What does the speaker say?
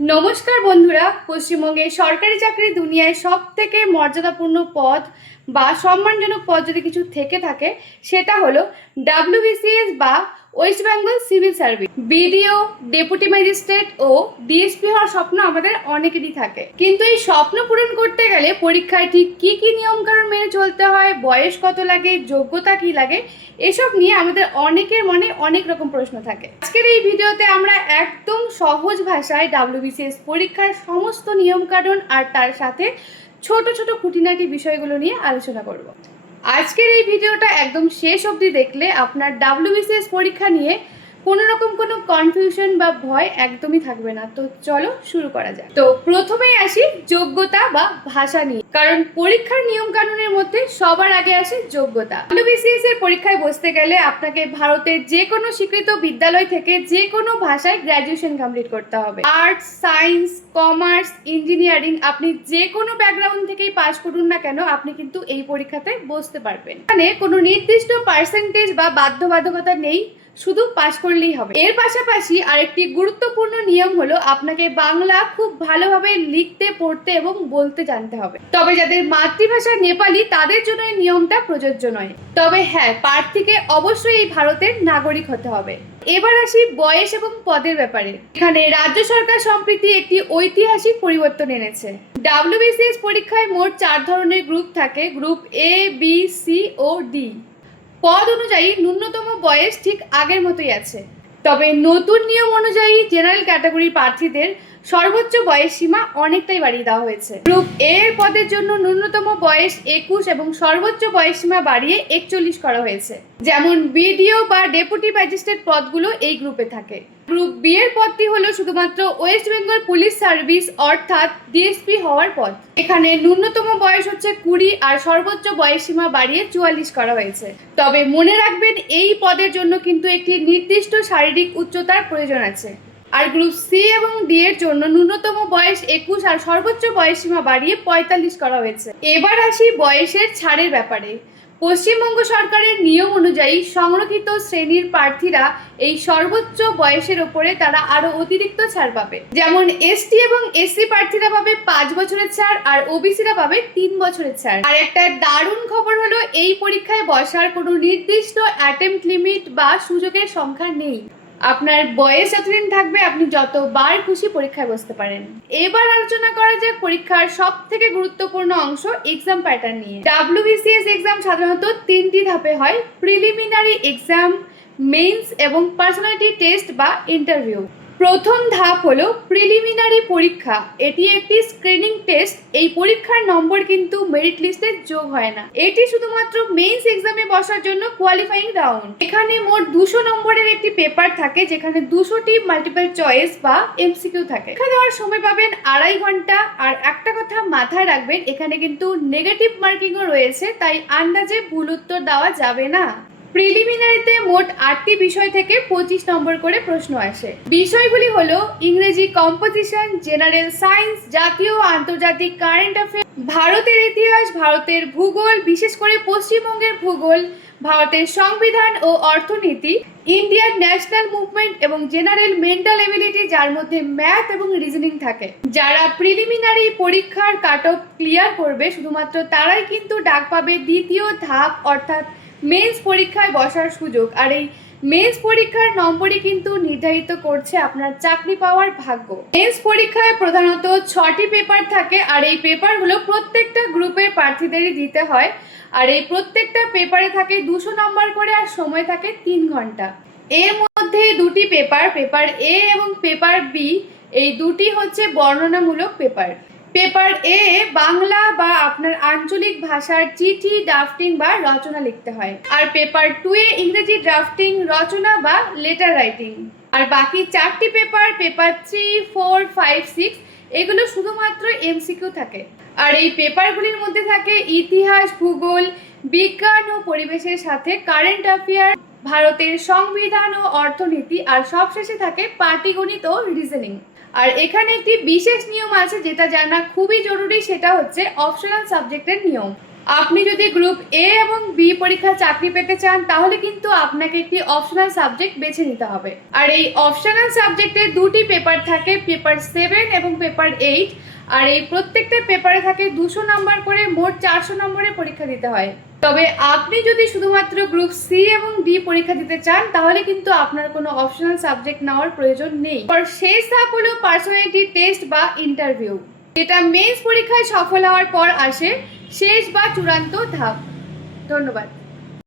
নমস্কার বন্ধুরা, পশ্চিমবঙ্গে সরকারি চাকরির দুনিয়ায় সবথেকে মর্যাদাপূর্ণ পদ বা সম্মানজনক পদ যদি কিছু থেকে থাকে সেটা হলো ডাব্লিউবিসিএস বা West Bengal civil service. BDO, deputy magistrate ও ডিএসপি হওয়ার স্বপ্ন আমাদের অনেকেরই থাকে, কিন্তু এই স্বপ্ন পূরণ করতে গেলে পরীক্ষায় ঠিক কি কি নিয়মকানুন মেনে চলতে হয়, বয়স কত লাগে, যোগ্যতা কি লাগে, এসব নিয়ে আমাদের অনেকের মনে অনেক রকম প্রশ্ন থাকে। আজকের এই ভিডিওতে আমরা একদম সহজ ভাষায় ডাব্লিউবিসিএস পরীক্ষার সমস্ত নিয়মকানুন আর তার সাথে ছোট ছোট খুঁটিনাটি বিষয়গুলো নিয়ে আলোচনা করব। আজকের এই ভিডিওটা একদম শেষ অবধি দেখলে আপনার ডাব্লিউবিসিএস পরীক্ষা নিয়ে কোনো রকম কোনো কনফিউশন বা ভয় একদমই থাকবে না। তো চলো শুরু করা যাক। তো প্রথমেই আসি যোগ্যতা বা ভাষা নিয়ে, কারণ পরীক্ষার নিয়ম কানুনের মধ্যে সবার আগে আসে যোগ্যতা। ডাব্লিউবিসিএস এর পরীক্ষায় বসতে গেলে আপনাকে ভারতের যে কোনো স্বীকৃত বিদ্যালয় থেকে যে কোনো ভাষায় গ্র্যাজুয়েশন কমপ্লিট করতে হবে। আর্টস, সায়েন্স, কমার্স, ইঞ্জিনিয়ারিং, আপনি যে কোনো ব্যাকগ্রাউন্ড থেকেই পাস করুন না কেন আপনি কিন্তু এই পরীক্ষাতে বসতে পারবেন। মানে কোনো নির্দিষ্ট পার্সেন্টেজ বা বাধ্যবাধকতা নেই, শুধু পাস করলেই হবে। এর পাশাপাশি আরেকটি গুরুত্বপূর্ণ নিয়ম হলো আপনাকে বাংলা খুব ভালোভাবে লিখতে, পড়তে এবং বলতে জানতে হবে। তবে যাদের মাতৃভাষা নেপালি তাদের জন্য এই নিয়মটা প্রযোজ্য নয়। তবে হ্যাঁ, প্রার্থীকে অবশ্যই এই ভারতের নাগরিক হতে হবে। এবার আসি বয়স এবং পদের ব্যাপারে। এখানে রাজ্য সরকার সম্প্রতি একটি ঐতিহাসিক পরিবর্তন এনেছে। ডাব্লিউবিসিএস পরীক্ষায় মোট 4 ধরনের গ্রুপ থাকে, গ্রুপ এ, বি, সি ও ডি। পদ অনুযায়ী ন্যূনতম বয়স ঠিক আগের মতোই আছে, তবে নতুন নিয়ম অনুযায়ী জেনারেল ক্যাটাগরির প্রার্থীদের সর্বোচ্চ বয়স সীমা অনেকটাই বাড়িয়ে দেওয়া হয়েছে। গ্রুপ এ এর পদের জন্য ন্যূনতম বয়স 21 এবং সর্বোচ্চ বয়স সীমা বাড়িয়ে 41 করা হয়েছে। যেমন বিডিও বা ডেপুটি ম্যাজিস্ট্রেট পদগুলো এই গ্রুপে থাকে। গ্রুপ বি এর পদটি হলো শুধুমাত্র ওয়েস্ট বেঙ্গল পুলিশ সার্ভিস অর্থাৎ ডিএসপি হওয়ার পদ। এখানে ন্যূনতম বয়স হচ্ছে 20 আর সর্বোচ্চ বয়স সীমা বাড়িয়ে 44 করা হয়েছে। তবে মনে রাখবেন এই পদের জন্য কিন্তু একটি নির্দিষ্ট শারীরিক উচ্চতার প্রয়োজন আছে। আর গ্রুপ সি এবং ডি এর জন্য ন্যূনতম বয়স 21 আর সর্বোচ্চ বয়স সীমা বাড়িয়ে 45 করা হয়েছে। এবার আসি বয়সের ছাড়ের ব্যাপারে। পশ্চিমবঙ্গ সরকারের নিয়ম অনুযায়ী সংরক্ষিত শ্রেণীর প্রার্থীরা এই সর্বোচ্চ বয়সের ওপরে তারা আরো অতিরিক্ত ছাড় পাবে। যেমন এসটি এবং এসসি প্রার্থীরা পাবে 5 বছরের ছাড় আর ওবিসিরা পাবে 3 বছরের ছাড়। আর একটা দারুণ খবর হলো এই পরীক্ষায় বসার কোনো নির্দিষ্ট অ্যাটেম্প্ট লিমিট বা সুযোগের সংখ্যা নেই। আপনার বয়স যতদিন থাকবে আপনি যতবার খুশি পরীক্ষায় বসতে পারেন। এবার আলোচনা করা যাক পরীক্ষার সব থেকে গুরুত্বপূর্ণ অংশ এক্সাম প্যাটার্ন নিয়ে। ডাব্লিউবিসিএস এক্সাম সাধারণত 3টি ধাপে হয়: প্রিলিমিনারি এক্সাম, মেইনস এবং পার্সোনালিটি টেস্ট বা ইন্টারভিউ। প্রথম ধাপ হলো প্রিলিমিনারি পরীক্ষা। এটি একটি স্ক্রিনিং টেস্ট। এই পরীক্ষার নম্বর কিন্তু মেরিট লিস্টে যোগ হয় না, এটি শুধুমাত্র মেইনস এক্সামে বসার জন্য কোয়ালিফাইং রাউন্ড। এখানে মোট 200 নম্বরের একটি পেপার থাকে, যেখানে 200টি মাল্টিপল চয়েস বা এমসিকিউ থাকে। এখানে দেওয়ার সময় পাবেন 2.5 ঘন্টা। আর একটা কথা মাথায় রাখবেন, এখানে কিন্তু নেগেটিভ মার্কিংও রয়েছে, তাই আন্দাজে ভুল উত্তর দেওয়া যাবে না। প্রিলিমিনারিতে মোট 8টি বিষয় থেকে 25 নম্বর করে প্রশ্ন আসে। বিষয়গুলি হলো ইংরেজি কম্পোজিশন, জেনারেল সায়েন্স, জাতীয় ও আন্তর্জাতিক কারেন্ট অ্যাফেয়ার্স, ভারতের ইতিহাস, ভারতের ভূগোল, বিশেষ করে পশ্চিমবঙ্গের ভূগোল, ভারতের সংবিধান ও অর্থনীতি, ইন্ডিয়ান ন্যাশনাল মুভমেন্ট এবং জেনারেল মেন্টাল এবিলিটি, যার মধ্যে ম্যাথ এবং রিজনিং থাকে। যারা প্রিলিমিনারি পরীক্ষার কাট অফ ক্লিয়ার করবে শুধুমাত্র তারাই কিন্তু ডাক পাবে দ্বিতীয় ধাপ অর্থাৎ মেন্স পরীক্ষায় বসার সুযোগ। আর এই মেন্স পরীক্ষার নম্বরই কিন্তু নির্ধারিত করছে আপনার চাকরি পাওয়ার ভাগ্য। মেন্স পরীক্ষায় প্রধানত 6টি পেপার থাকে, আর এই পেপারগুলো প্রত্যেকটা গ্রুপের প্রার্থীদেরই দিতে হয়। আর এই প্রত্যেকটা পেপারে থাকে 200 নম্বর করে, আর সময় থাকে 3 ঘন্টা। এর মধ্যে 2টি পেপার, পেপার এ এবং পেপার বি, এই দুটি হচ্ছে বর্ণনামূলক পেপার। পেপার এ বাংলা বা আপনার আঞ্চলিক ভাষার চিঠি, ড্রাফটিং বা রচনা লিখতে হয়। আর পেপার 2 এ ইংরেজি ড্রাফটিং, রচনা বা লেটার রাইটিং। আর বাকি 4টি পেপার, পেপার 3, 4, 5, 6, এগুলো শুধুমাত্র এমসিকিউ থাকে। আর এই পেপারগুলির মধ্যে থাকে ইতিহাস, ভূগোল, বিজ্ঞান ও পরিবেশের সাথে কারেন্ট অ্যাফেয়ার, ভারতের সংবিধান ও অর্থনীতি, আর সবশেষে থাকে পাটিগণিত ও রিজনিং। আর এখানে একটি বিশেষ নিয়ম আছে যেটা জানা খুবই জরুরি, সেটা হচ্ছে অপশনাল সাবজেক্টের নিয়ম। আপনি যদি গ্রুপ এ এবং বি পরীক্ষায় চাকরি পেতে চান তাহলে কিন্তু আপনাকে একটি অপশনাল সাবজেক্ট বেছে নিতে হবে। আর এই অপশনাল সাবজেক্টে দুটি পেপার থাকে, পেপার 7 এবং পেপার 8। আর এই প্রত্যেকটা পেপারে থাকে 200 নম্বর করে, মোট 400 নম্বরে পরীক্ষা দিতে হয়। তবে আপনি যদি শুধুমাত্র গ্রুপ সি এবং ডি পরীক্ষা দিতে চান তাহলে কিন্তু আপনার কোনো অপশনাল সাবজেক্ট নেওয়ার প্রয়োজন নেই। শেষ ধাপ হলো পার্সোনালিটি টেস্ট বা ইন্টারভিউ, যেটা মেন্স পরীক্ষায় সফল হওয়ার পর আসে শেষ বা চূড়ান্ত ধাপ। ধন্যবাদ।